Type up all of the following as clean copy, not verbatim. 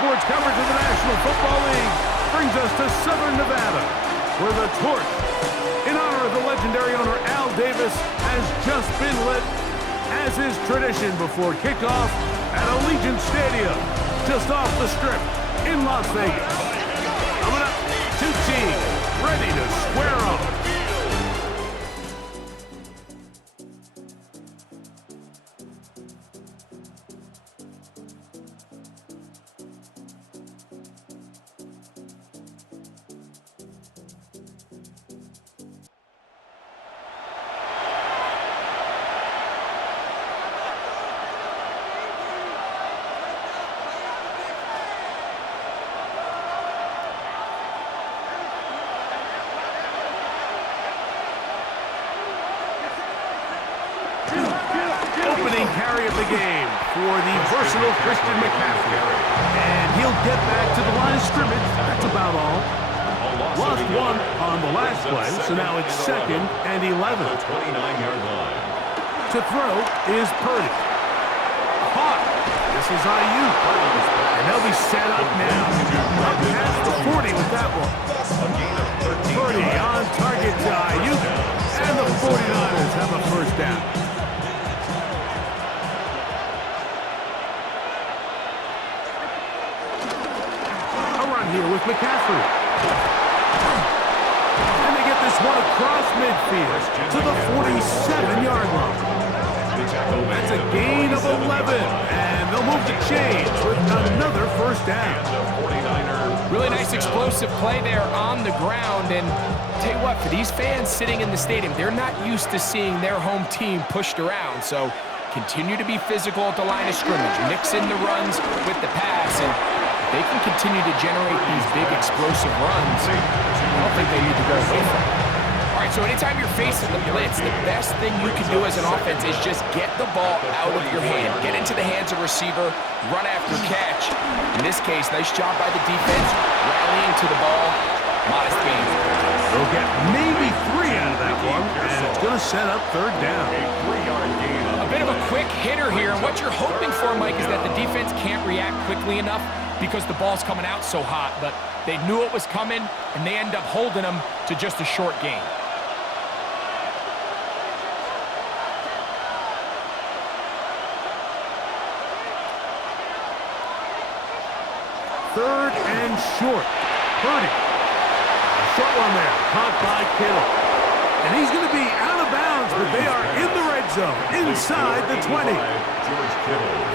sports coverage of the National Football League brings us to Southern Nevada, where the torch, in honor of the legendary owner Al Davis, has just been lit, as is tradition before kickoff at Allegiant Stadium, just off the Strip in Las Vegas. Coming up, two teams ready to square off. Opening carry of the game for the versatile Christian McCaffrey. And he'll get back to the line of scrimmage. That's about all. Lost one on the last play, so now it's 2nd and 11. 29-yard line. To throw is Purdy. Caught. This is Ayuk. And they'll be set up now. Up past the 40 with that one. Purdy on target to Ayuk. And the 49ers have a first down. Here with McCaffrey. And they get this one across midfield to the 47-yard line. That's a gain of 11, and they'll move the chains with another first down. Really nice explosive play there on the ground, and tell you what, for these fans sitting in the stadium, they're not used to seeing their home team pushed around, so continue to be physical at the line of scrimmage, mix in the runs with the pass, and they can continue to generate these big explosive runs. I don't think they need to go away from it. All right, so anytime you're facing the blitz, the best thing you can do as an offense is just get the ball out of your hand. Get into the hands of receiver, run after catch. In this case, nice job by the defense, rallying to the ball. Modest gain. They'll get maybe 3 out of that one, and it's going to set up 3rd down. A bit of a quick hitter here. What you're hoping for, Mike, is that the defense can't react quickly enough because the ball's coming out so hot, but they knew it was coming, and they end up holding them to just a short gain. Third and short. Purdy. A short one there, caught by Kittle. And he's going to be out of bounds, but they are in the red zone, inside the 20.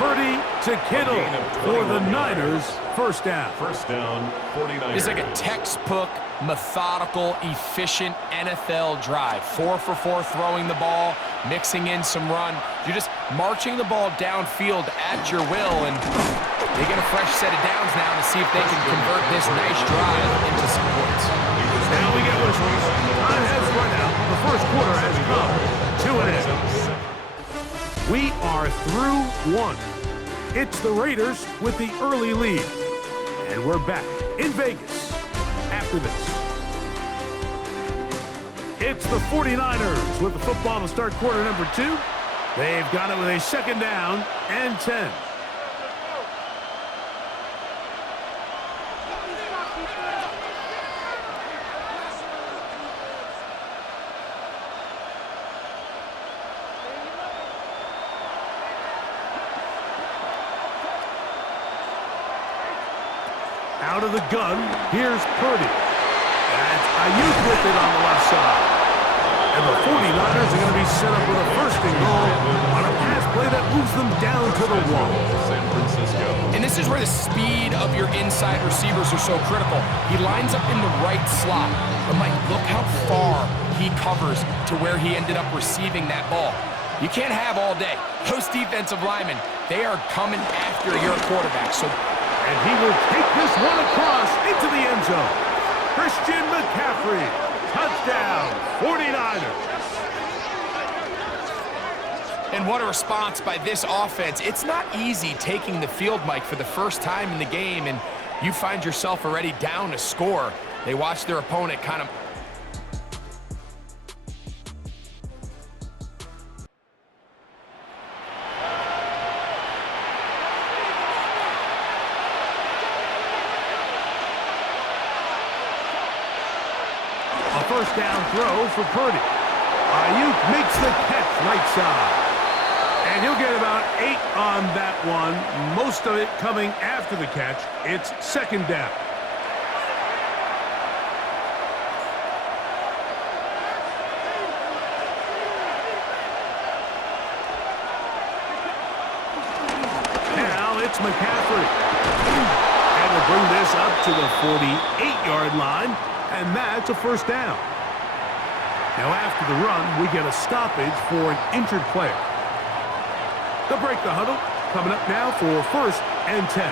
Purdy to Kittle for the Niners, first down. First down, 49ers. It's like a textbook, methodical, efficient NFL drive. 4 for 4 throwing the ball, mixing in some run. You're just marching the ball downfield at your will, and they get a fresh set of downs now to see if they can convert this nice drive into some points. Now we get whistles. Time has run out. The first quarter has come to an end. We are through 1. It's the Raiders with the early lead. And we're back in Vegas after this. It's the 49ers with the football to start quarter number 2. They've got it with a 2nd down and 10. Out of the gun, here's Purdy. That's Ayuk with it on the left side. And the 49ers are going to be set up with a 1st and goal on a pass play that moves them down to the 1. San Francisco. And this is where the speed of your inside receivers are so critical. He lines up in the right slot. But, Mike, look how far he covers to where he ended up receiving that ball. You can't have all day. Those defensive linemen, they are coming after your quarterback. And he will take this one across into the end zone. Christian McCaffrey, touchdown, 49ers. And what a response by this offense. It's not easy taking the field, Mike, for the first time in the game, and you find yourself already down a score. They watch their opponent kind of first down throw for Purdy. Ayuk makes the catch right side. And he'll get about 8 on that one, most of it coming after the catch. It's second down. Now it's McCaffrey. And we'll bring this up to the 48-yard line, and that's a first down. Now after the run, we get a stoppage for an injured player. They'll break the huddle. Coming up now for first and 10.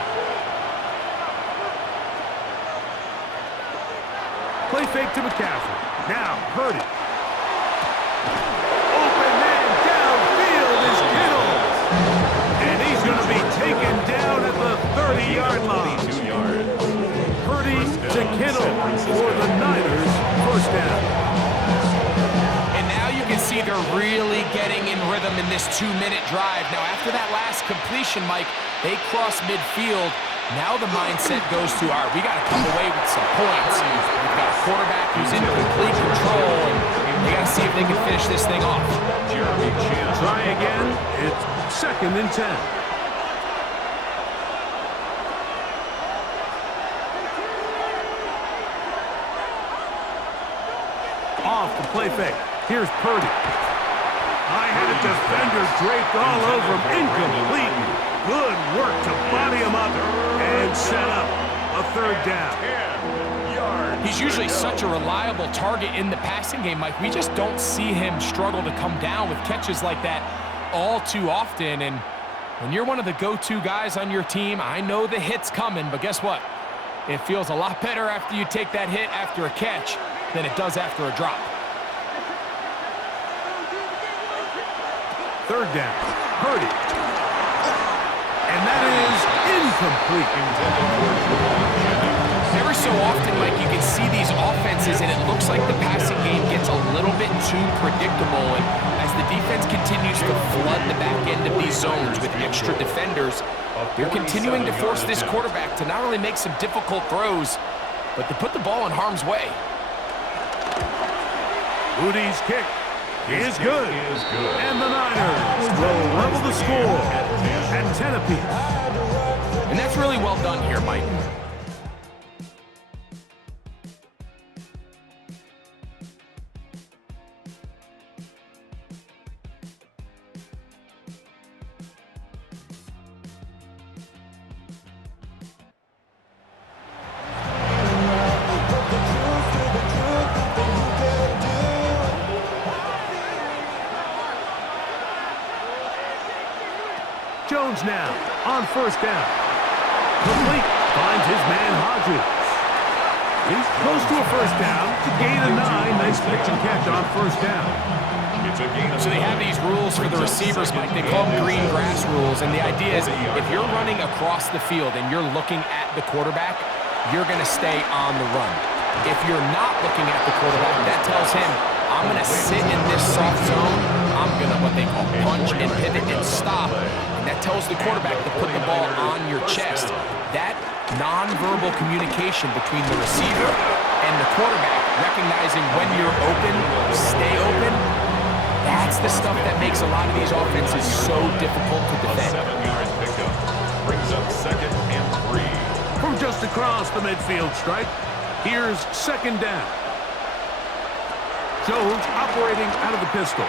Play fake to McCaffrey. Now Purdy. Open man downfield is Kittle. And he's going to be taken down at the 30-yard line. 22 yards. Purdy to Kittle for the Niners. First down. You can see they're really getting in rhythm in this 2-minute drive. Now, after that last completion, Mike, they cross midfield. Now the mindset goes to, all right, we got to come away with some points. We've got a quarterback who's in complete control, and they got to see if they can finish this thing off. Try again. It's second and 10. Off the play fake. Here's Purdy. I had a defender draped all over him. Incomplete. Good work to body him up and set up a third down. He's usually such a reliable target in the passing game, Mike. We just don't see him struggle to come down with catches like that all too often. And when you're one of the go-to guys on your team, I know the hit's coming, but guess what? It feels a lot better after you take that hit after a catch than it does after a drop. Third down. Purdy. And that is incomplete. Every so often, Mike, you can see these offenses, and it looks like the passing game gets a little bit too predictable. And as the defense continues to flood the back end of these zones with extra defenders, they're continuing to force this quarterback to not only make some difficult throws, but to put the ball in harm's way. Moody's kick is good. And the Niners will level the score at 10 apiece. And that's really well done here, Mike. Jones now on first down. Complete. Finds his man Hodges. He's close to a first down. To gain a 9. Nice pitch and catch on first down. So they have these rules for the receivers, Mike. They call them green grass rules. And the idea is if you're running across the field and you're looking at the quarterback, you're going to stay on the run. If you're not looking at the quarterback, that tells him, I'm going to sit in this soft zone. I'm going to what they call punch and pivot and stop. And that tells the quarterback to put the ball on your chest. That nonverbal communication between the receiver and the quarterback, recognizing when you're open, stay open, that's the stuff that makes a lot of these offenses so difficult to defend. A 7-yard pickup brings up second and 3. From just across the midfield stripe, here's second down. Jones operating out of the pistol.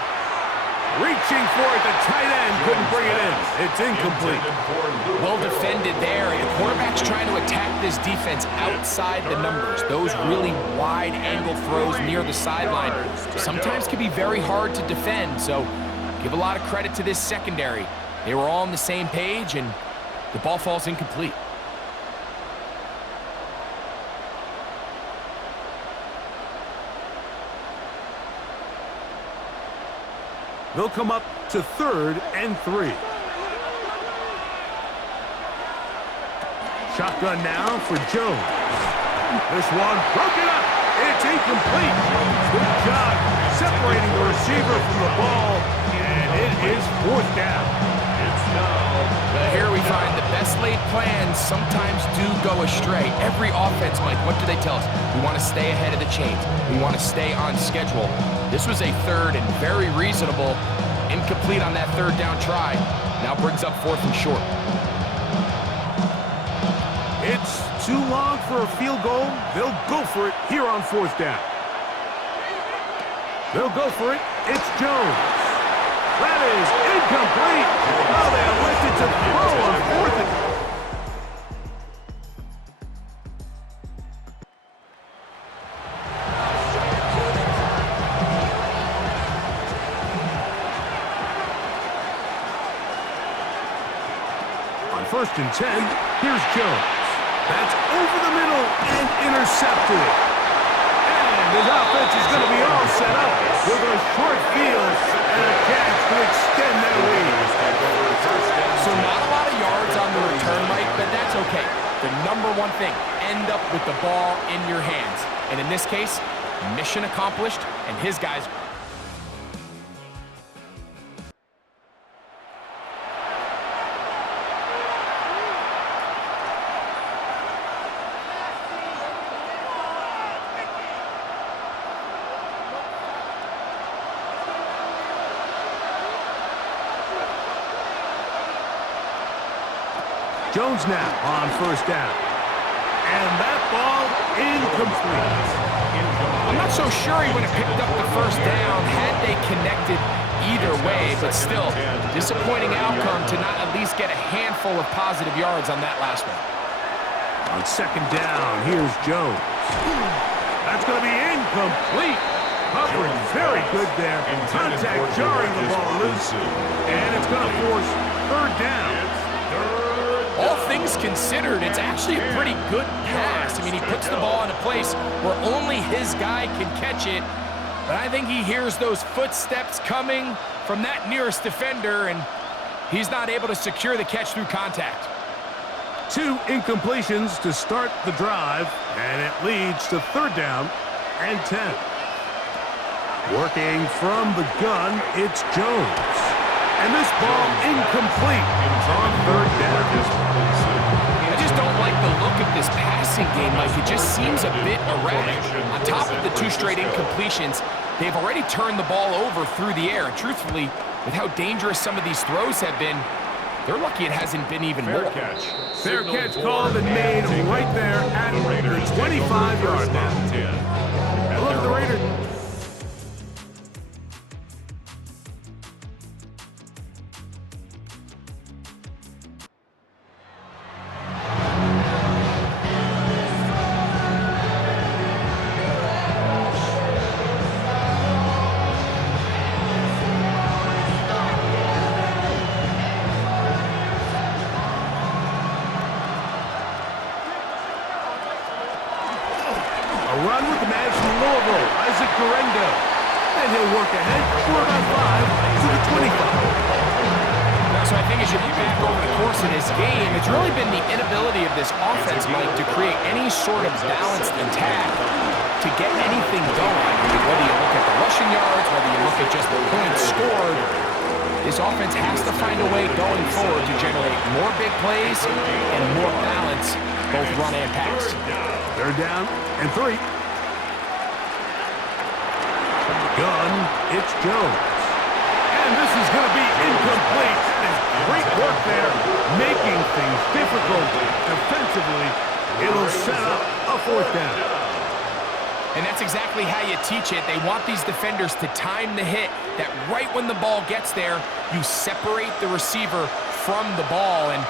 Reaching for it, the tight end couldn't bring it in. It's incomplete. Well defended there, and the quarterback's trying to attack this defense outside the numbers. Those really wide angle throws near the sideline sometimes can be very hard to defend, so give a lot of credit to this secondary. They were all on the same page, and the ball falls incomplete. They'll come up to third and 3. Shotgun now for Jones. This one broken up. It's incomplete. Good job separating the receiver from the ball, and it is fourth down. Here we find the best well-laid plans sometimes do go astray. Every offense, Mike, what do they tell us? We want to stay ahead of the chains. We want to stay on schedule. This was a third and very reasonable. Incomplete on that third down try. Now brings up 4th and short. It's too long for a field goal. They'll go for it here on 4th down. They'll go for it. It's Jones. That is incomplete. Oh, they elected to throw on 4th and... On 1st and 10, here's Jones. That's over the middle and intercepted. And his offense is going to be all set up with a short field and a catch to extend their lead. So not a lot of yards on the return, Mike, but that's okay. The number one thing, end up with the ball in your hands. And in this case, mission accomplished, and his guys... Jones now on 1st down. And that ball incomplete. I'm not so sure he would have picked up the 1st down had they connected either way, but still, disappointing outcome to not at least get a handful of positive yards on that last one. On 2nd down, here's Jones. That's going to be incomplete. Coverage very good there. Contact jarring the ball loose. And it's going to force 3rd down. All things considered, it's actually a pretty good pass. I mean, he puts the ball in a place where only his guy can catch it. But I think he hears those footsteps coming from that nearest defender, and he's not able to secure the catch through contact. 2 incompletions to start the drive, and it leads to 3rd down and 10. Working from the gun, it's Jones. And this ball incomplete on 3rd down. I just don't like the look of this passing game, Mike. It just seems a bit erratic. On top of the 2 straight incompletions, they've already turned the ball over through the air. And truthfully, with how dangerous some of these throws have been, they're lucky it hasn't been even more. Fair catch called and made right there at the 25-yard line. I love the Raiders. Run with the man from Louisville, Isaac Guerrero. And he'll work ahead for about 5 to the 25. Now, so I think as you look back over the course of this game, it's really been the inability of this offense, Mike, to create any sort of balanced attack to get anything going. I mean, whether you look at the rushing yards, whether you look at just the points scored, this offense has to find a way going forward to generate more big plays and more balance, both run and pass. 3rd down and 3. From the gun, it's Jones. And this is going to be incomplete. That is great work there, making things difficult defensively. It'll set up a 4th down. And that's exactly how you teach it. They want these defenders to time the hit, that right when the ball gets there, you separate the receiver from the ball. And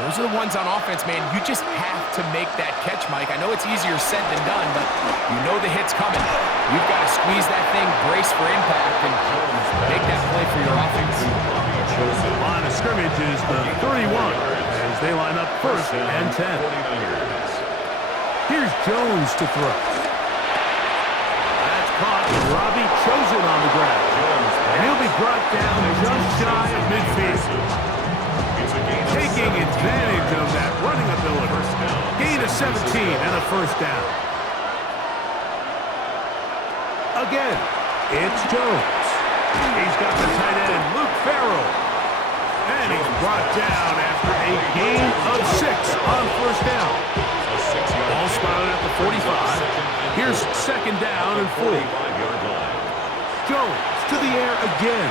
those are the ones on offense, man. You just have to make that catch, Mike. I know it's easier said than done, but you know the hit's coming. You've got to squeeze that thing, brace for impact, and make that play for your offense. The line of scrimmage is the 31 as they line up 1st and 10. Here's Jones to throw. That's caught. Robbie Chosen on the ground. And he'll be brought down just shy of midfield. Taking advantage of that running ability. Gain of 17 and a 1st down. Again, it's Jones. He's got the tight end, Luke Farrell. And he's brought down after a gain of 6 on first down. Ball spotted at the 45. Here's second down and 4. Jones to the air again.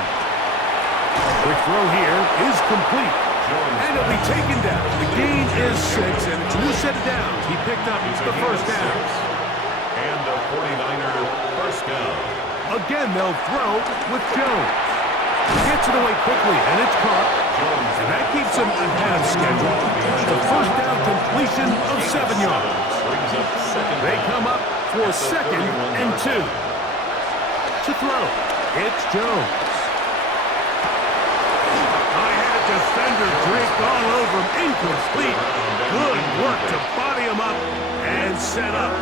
Quick throw here is complete. And it'll be taken down. The gain is 6, and it's a new set of downs. He picked up the first down. And a 49er first down. Again, they'll throw with Jones. He gets it away quickly, and it's caught. And that keeps him ahead of schedule. The first down completion of 7 yards. They come up for second and 2. To throw, it's Jones. Defender draped all over him, incomplete. Good work to body him up and set up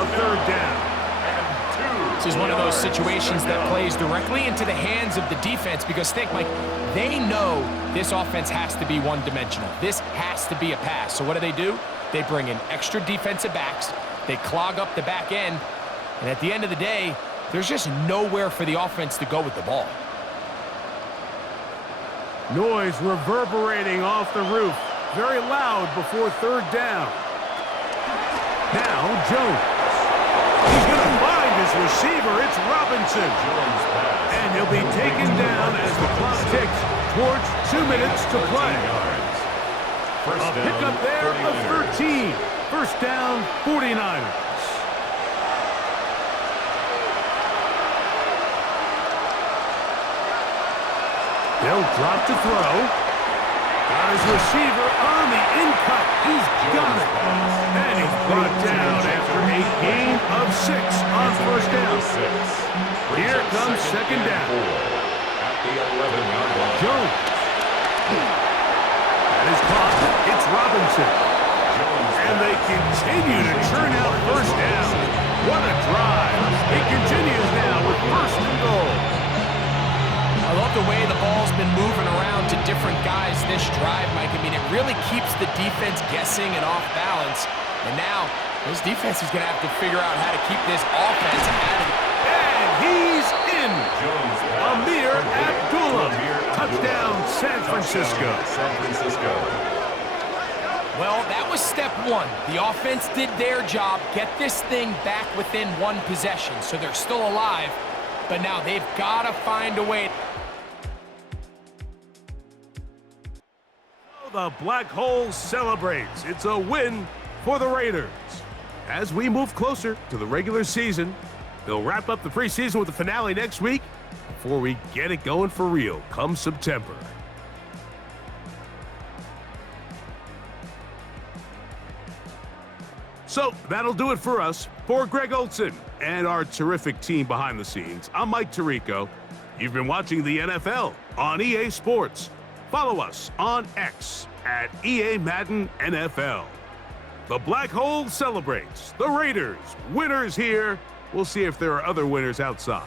a third down. This is one of those situations that plays directly into the hands of the defense because think, Mike, they know this offense has to be one-dimensional. This has to be a pass. So what do? They bring in extra defensive backs. They clog up the back end. And at the end of the day, there's just nowhere for the offense to go with the ball. Noise reverberating off the roof. Very loud before third down. Now Jones. He's going to find his receiver. It's Robinson. And he'll be taken down as the clock ticks towards 2 minutes to play. A pickup there of 13. First down, 49ers. They'll drop to throw. Got his receiver on the in-cut. He's got it. And he's brought down after a gain of 6 on first down. Here comes second down. At the 11-yard line. Jones. That is caught. It's Robinson. And they continue to churn out first down. What a drive. It continues now with first and goal. I love the way the ball's been moving around to different guys this drive, Mike. I mean, it really keeps the defense guessing and off balance. And now, this defense is going to have to figure out how to keep this offense out of it. And he's in. Amir Abdullah. Touchdown, San Francisco. Well, that was step 1. The offense did their job, get this thing back within 1 possession. So they're still alive, but now they've got to find a way. The Black Hole celebrates. It's a win for the Raiders. As we move closer to the regular season, they'll wrap up the preseason with the finale next week before we get it going for real come September. So that'll do it for us. For Greg Olson and our terrific team behind the scenes, I'm Mike Tirico. You've been watching the NFL on EA Sports. Follow us on X at EA Madden NFL. The Black Hole celebrates. The Raiders, winners here. We'll see if there are other winners outside.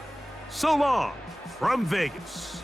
So long from Vegas.